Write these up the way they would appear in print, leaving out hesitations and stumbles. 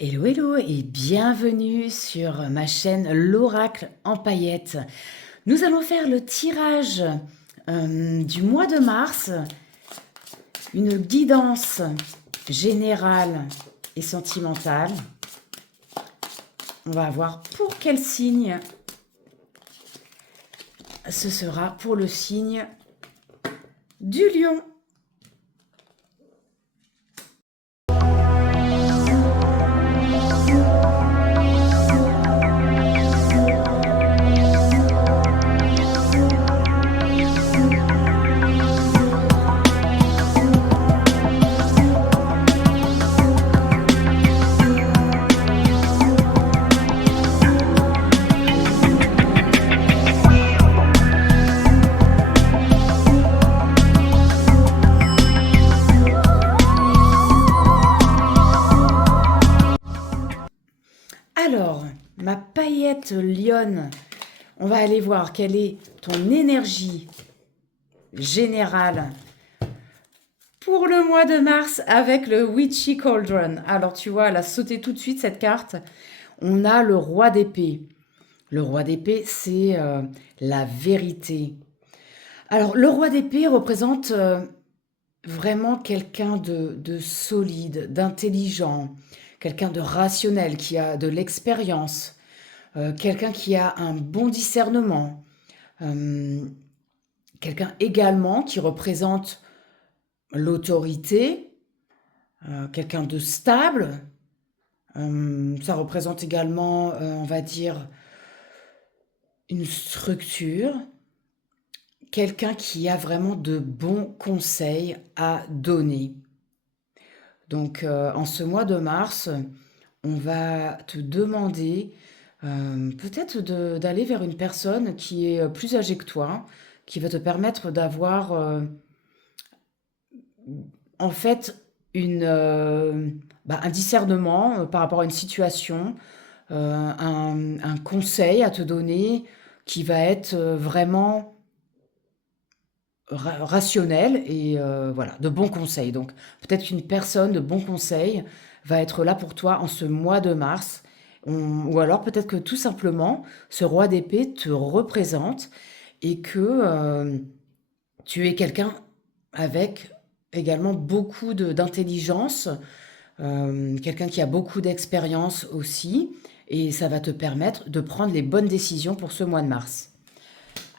Hello, hello et bienvenue sur ma chaîne L'Oracle en paillettes. Nous allons faire le tirage du mois de mars, une guidance générale et sentimentale. On va voir pour quel signe. Ce sera pour le signe du lion. Alors, ma paillette lionne, on va aller voir quelle est ton énergie générale pour le mois de mars avec le Witchy Cauldron. Alors, tu vois, elle a sauté tout de suite cette carte. On a le roi d'épée. Le roi d'épée, c'est la vérité. Alors, le roi d'épée représente vraiment quelqu'un de solide, d'intelligent, quelqu'un de rationnel, qui a de l'expérience, quelqu'un qui a un bon discernement, quelqu'un également qui représente l'autorité, quelqu'un de stable. Ça représente également, on va dire, une structure, quelqu'un qui a vraiment de bons conseils à donner. Donc, en ce mois de mars, on va te demander peut-être d'aller vers une personne qui est plus âgée que toi, qui va te permettre d'avoir en fait un discernement par rapport à une situation, un conseil à te donner qui va être vraiment rationnel et voilà, de bons conseils. Donc peut-être qu'une personne de bons conseils va être là pour toi en ce mois de mars. Ou alors peut-être que tout simplement, ce roi d'épée te représente et que tu es quelqu'un avec également beaucoup d'intelligence, quelqu'un qui a beaucoup d'expérience aussi, et ça va te permettre de prendre les bonnes décisions pour ce mois de mars.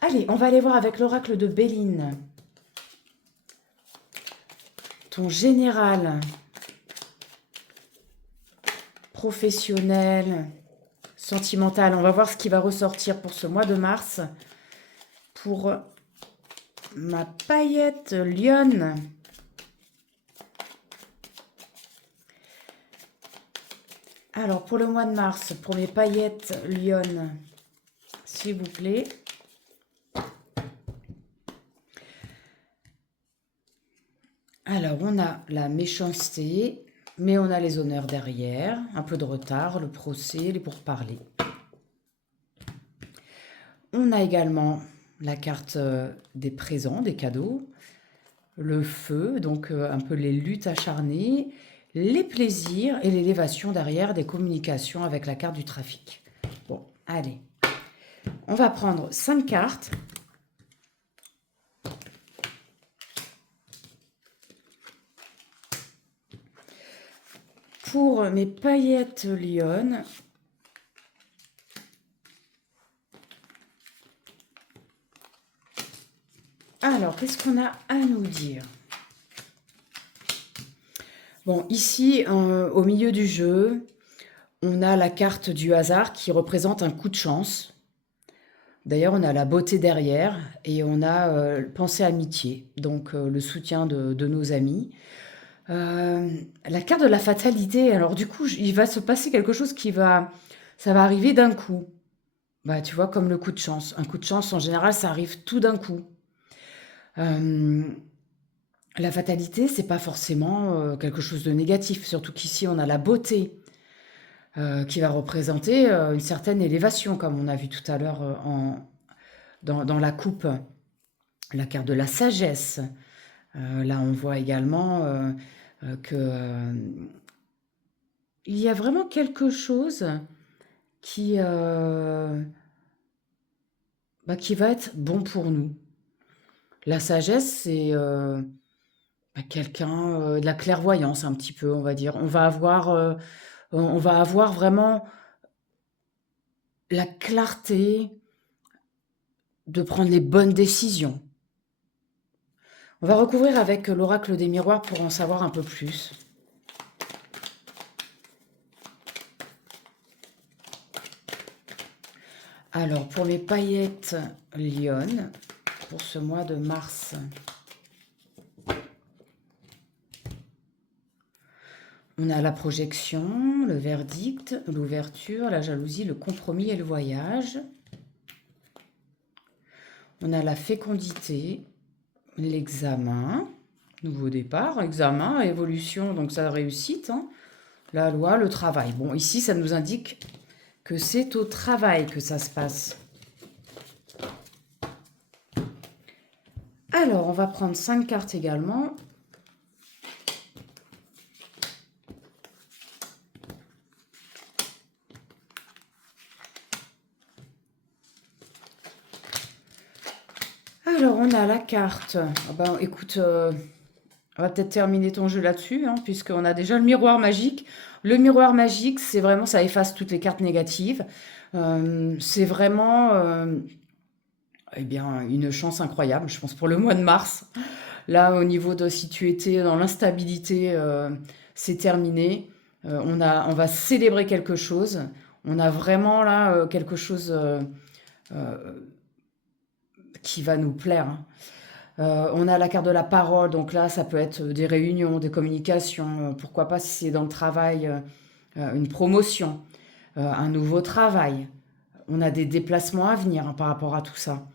Allez, on va aller voir avec l'oracle de Béline. Ton général, professionnel, sentimental. On va voir ce qui va ressortir pour ce mois de mars. Pour ma paillette lionne. Alors, pour le mois de mars, pour mes paillettes lionne, s'il vous plaît. Alors, on a la méchanceté, mais on a les honneurs derrière, un peu de retard, le procès, les pourparlers. On a également la carte des présents, des cadeaux, le feu, donc un peu les luttes acharnées, les plaisirs et l'élévation derrière des communications avec la carte du trafic. Bon, allez. On va prendre 5 cartes. Pour mes paillettes lionnes, alors, qu'est-ce qu'on a à nous dire? Bon, ici, au milieu du jeu, on a la carte du hasard qui représente un coup de chance. D'ailleurs, on a la beauté derrière et on a pensée amitié, donc le soutien de nos amis. La carte de la fatalité, alors du coup, il va se passer quelque chose ça va arriver d'un coup. Bah, tu vois, comme le coup de chance. Un coup de chance, en général, ça arrive tout d'un coup. Euh, la fatalité, c'est pas forcément quelque chose de négatif, surtout qu'ici, on a la beauté qui va représenter une certaine élévation, comme on a vu tout à l'heure dans la coupe. La carte de la sagesse. Là, on voit également que il y a vraiment quelque chose qui, qui va être bon pour nous. La sagesse, c'est quelqu'un, de la clairvoyance un petit peu, on va dire. On va avoir vraiment la clarté de prendre les bonnes décisions. On va recouvrir avec l'oracle des miroirs pour en savoir un peu plus. Alors, pour mes paillettes lionnes, pour ce mois de mars, on a la projection, le verdict, l'ouverture, la jalousie, le compromis et le voyage. On a la fécondité, l'examen, nouveau départ, examen, évolution, donc ça réussite, hein. La loi, le travail. Bon, ici, ça nous indique que c'est au travail que ça se passe. Alors, on va prendre 5 cartes également. Alors, on a la carte. Ah ben, écoute, on va peut-être terminer ton jeu là-dessus, hein, puisqu'on a déjà le miroir magique. Le miroir magique, c'est vraiment, ça efface toutes les cartes négatives. C'est vraiment eh bien, une chance incroyable, je pense, pour le mois de mars. Là, au niveau de si tu étais dans l'instabilité, c'est terminé. On va célébrer quelque chose. On a vraiment là quelque chose qui va nous plaire, hein. On a la carte de la parole, donc là, ça peut être des réunions, des communications, pourquoi pas si c'est dans le travail, une promotion, un nouveau travail. On a des déplacements à venir, hein, par rapport à tout ça.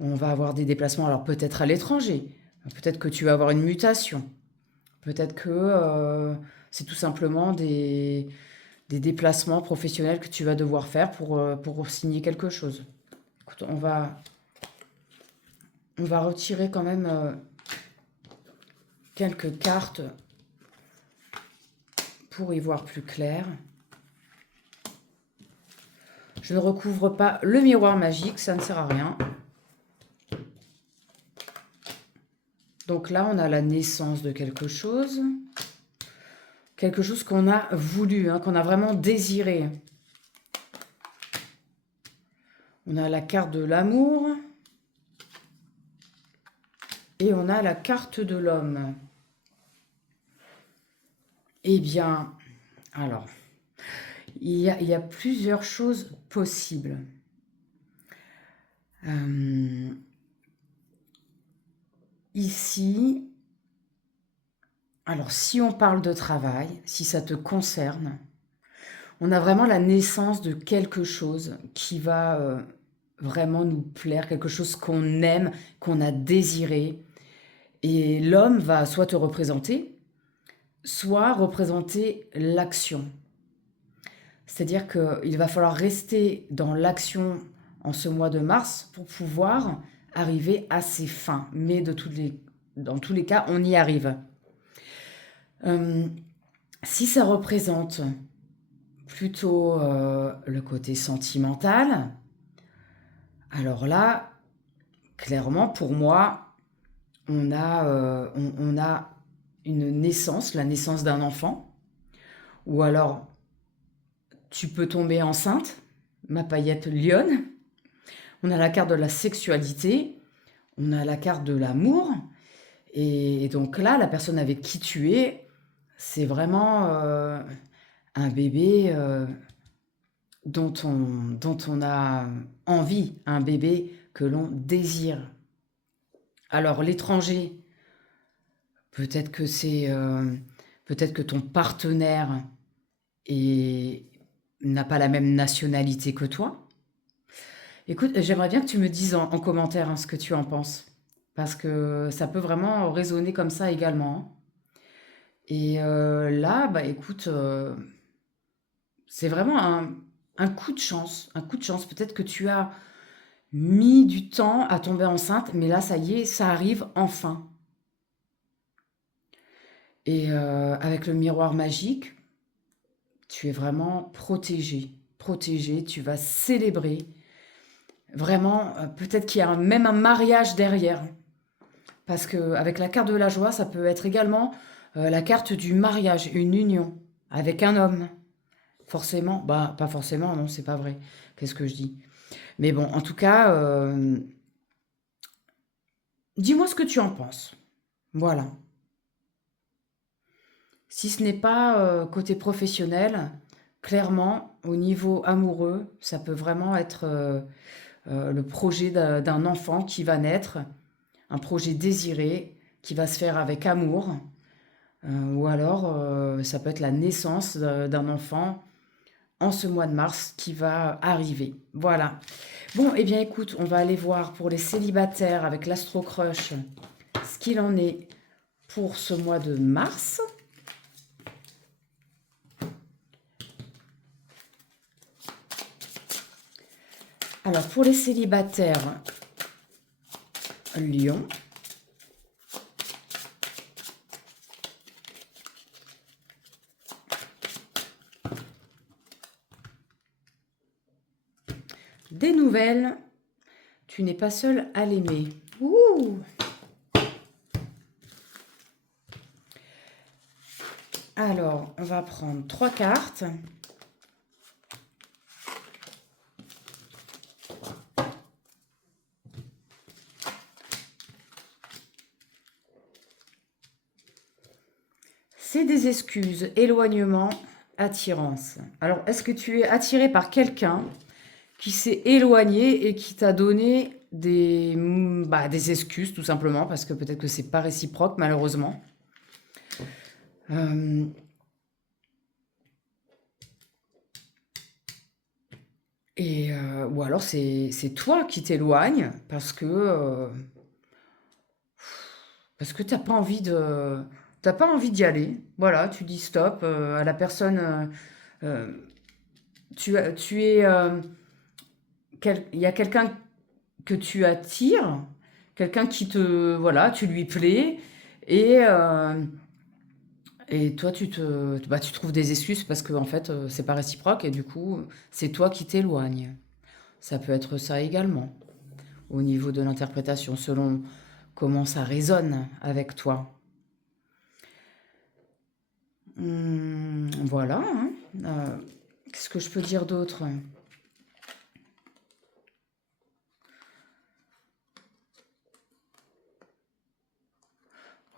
On va avoir des déplacements, alors peut-être à l'étranger, peut-être que tu vas avoir une mutation, peut-être que c'est tout simplement des déplacements professionnels que tu vas devoir faire pour signer quelque chose. Écoute, on va retirer quand même quelques cartes pour y voir plus clair. Je ne recouvre pas le miroir magique, ça ne sert à rien. Donc là, on a la naissance de quelque chose qu'on a voulu, hein, qu'on a vraiment désiré. On a la carte de l'amour et on a la carte de l'homme. Eh bien, alors, il y a plusieurs choses possibles. Ici, alors si on parle de travail, si ça te concerne, on a vraiment la naissance de quelque chose qui va vraiment nous plaire, quelque chose qu'on aime, qu'on a désiré. Et l'homme va soit te représenter, soit représenter l'action. C'est-à-dire qu'il va falloir rester dans l'action en ce mois de mars pour pouvoir arriver à ses fins. Mais dans tous les cas, on y arrive. Si ça représente plutôt le côté sentimental, alors là, clairement, pour moi, on a une naissance, la naissance d'un enfant, ou alors tu peux tomber enceinte, ma paillette lionne. On a la carte de la sexualité, on a la carte de l'amour, et donc là, la personne avec qui tu es, c'est vraiment un bébé dont on a envie, un bébé que l'on désire. Alors l'étranger, peut-être que peut-être que ton partenaire n'a pas la même nationalité que toi. Écoute, j'aimerais bien que tu me dises en commentaire, hein, ce que tu en penses. Parce que ça peut vraiment résonner comme ça également, hein. Et là, bah écoute, c'est vraiment un coup de chance. Un coup de chance. Peut-être que tu as mis du temps à tomber enceinte, mais là, ça y est, ça arrive enfin. Et avec le miroir magique, Tu es vraiment protégé. Protégé, tu vas célébrer. Vraiment, peut-être qu'il y a même un mariage derrière. Parce qu'avec la carte de la joie, ça peut être également la carte du mariage, une union avec un homme. Forcément, bah pas forcément, non, c'est pas vrai. Qu'est-ce que je dis? Mais bon, en tout cas, dis-moi ce que tu en penses. Voilà. Si ce n'est pas côté professionnel, clairement, au niveau amoureux, ça peut vraiment être le projet d'un enfant qui va naître, un projet désiré qui va se faire avec amour, ou alors ça peut être la naissance d'un enfant en ce mois de mars qui va arriver. Voilà. Bon, eh bien écoute, on va aller voir pour les célibataires avec l'Astro Crush ce qu'il en est pour ce mois de mars. Alors pour les célibataires, Lion. Des nouvelles, tu n'es pas seul à l'aimer. Ouh! Alors, on va prendre 3 cartes. C'est des excuses, éloignement, attirance. Alors, est-ce que tu es attiré par quelqu'un qui s'est éloigné et qui t'a donné des excuses, tout simplement, parce que peut-être que c'est pas réciproque, malheureusement. Euh, ou alors c'est toi qui t'éloignes parce que t'as pas envie d'y aller. Voilà, tu dis stop à la personne. Euh, tu es il y a quelqu'un que tu attires, quelqu'un qui te voilà, tu lui plais et toi tu trouves des excuses parce que en fait c'est pas réciproque et du coup c'est toi qui t'éloignes. Ça peut être ça également au niveau de l'interprétation selon comment ça résonne avec toi. Voilà, hein. Qu'est-ce que je peux dire d'autre?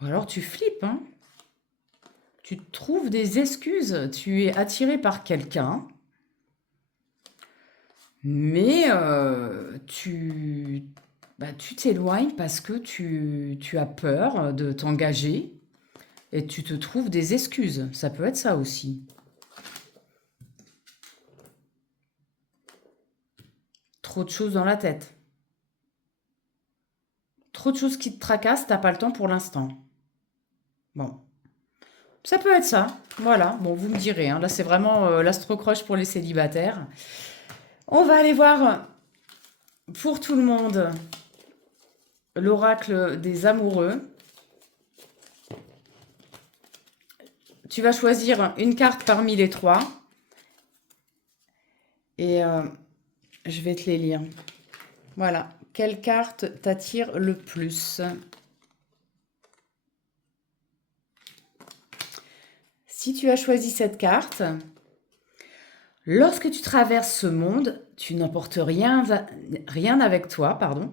Ou alors tu flippes, hein. Tu te trouves des excuses. Tu es attiré par quelqu'un, mais tu t'éloignes parce que tu as peur de t'engager et tu te trouves des excuses. Ça peut être ça aussi. Trop de choses dans la tête. Trop de choses qui te tracassent, t'as pas le temps pour l'instant. Bon, ça peut être ça. Voilà, bon, vous me direz, hein. Là, c'est vraiment l'astro-croche pour les célibataires. On va aller voir pour tout le monde l'oracle des amoureux. Tu vas choisir une carte parmi les 3 et je vais te les lire. Voilà. Quelle carte t'attire le plus? Si tu as choisi cette carte, lorsque tu traverses ce monde, tu n'emportes rien avec toi, pardon,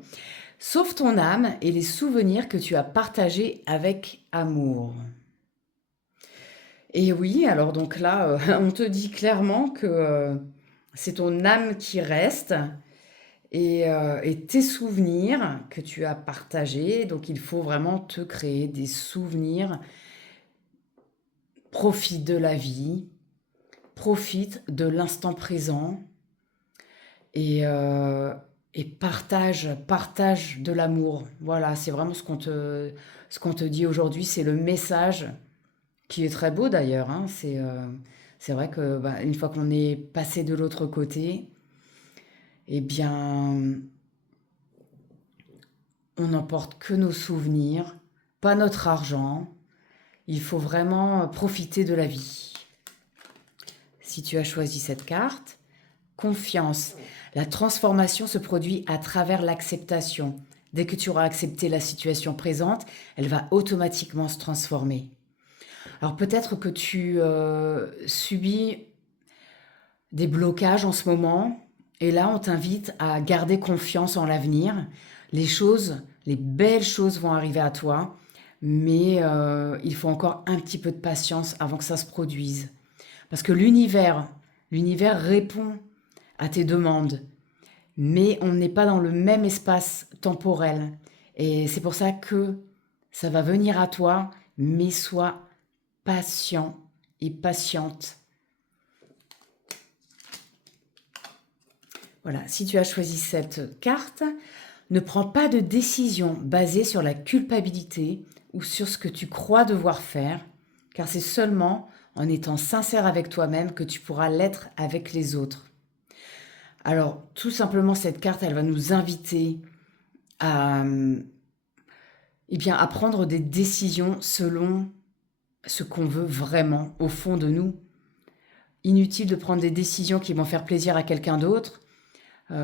sauf ton âme et les souvenirs que tu as partagés avec amour. Et oui, alors donc là, on te dit clairement que c'est ton âme qui reste et tes souvenirs que tu as partagés. Donc il faut vraiment te créer des souvenirs. Profite de la vie, profite de l'instant présent et, euh, et partage de l'amour. Voilà, c'est vraiment ce qu'on te dit aujourd'hui. C'est le message qui est très beau d'ailleurs, hein. C'est vrai que bah, une fois qu'on est passé de l'autre côté, eh bien, on n'emporte que nos souvenirs, pas notre argent. Il faut vraiment profiter de la vie. si tu as choisi cette carte. Confiance. La transformation se produit à travers l'acceptation. Dès que tu auras accepté la situation présente, elle va automatiquement se transformer. Alors peut-être que tu subis des blocages en ce moment, et là on t'invite à garder confiance en l'avenir. Les belles choses vont arriver à toi, mais il faut encore un petit peu de patience avant que ça se produise. Parce que l'univers répond à tes demandes, mais on n'est pas dans le même espace temporel. Et c'est pour ça que ça va venir à toi, mais sois patient et patiente. Voilà, si tu as choisi cette carte, ne prends pas de décision basée sur la culpabilité ou sur ce que tu crois devoir faire, car c'est seulement en étant sincère avec toi-même que tu pourras l'être avec les autres. Alors, tout simplement, cette carte, elle va nous inviter à, à prendre des décisions selon ce qu'on veut vraiment au fond de nous. Inutile de prendre des décisions qui vont faire plaisir à quelqu'un d'autre. C'est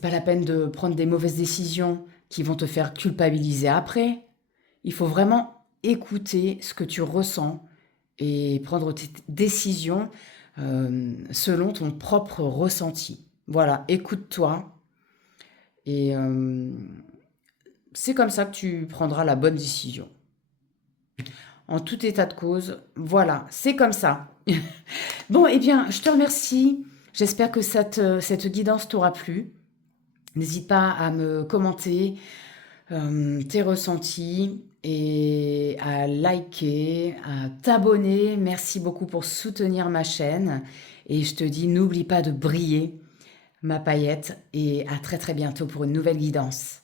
pas la peine de prendre des mauvaises décisions qui vont te faire culpabiliser après. Il faut vraiment écouter ce que tu ressens et prendre tes décisions selon ton propre ressenti. Voilà, écoute-toi et c'est comme ça que tu prendras la bonne décision. En tout état de cause, voilà, c'est comme ça. Bon, eh bien, je te remercie. J'espère que cette guidance t'aura plu. N'hésite pas à me commenter tes ressentis et à liker, à t'abonner. Merci beaucoup pour soutenir ma chaîne. Et je te dis, n'oublie pas de briller, ma paillette. Et à très très bientôt pour une nouvelle guidance.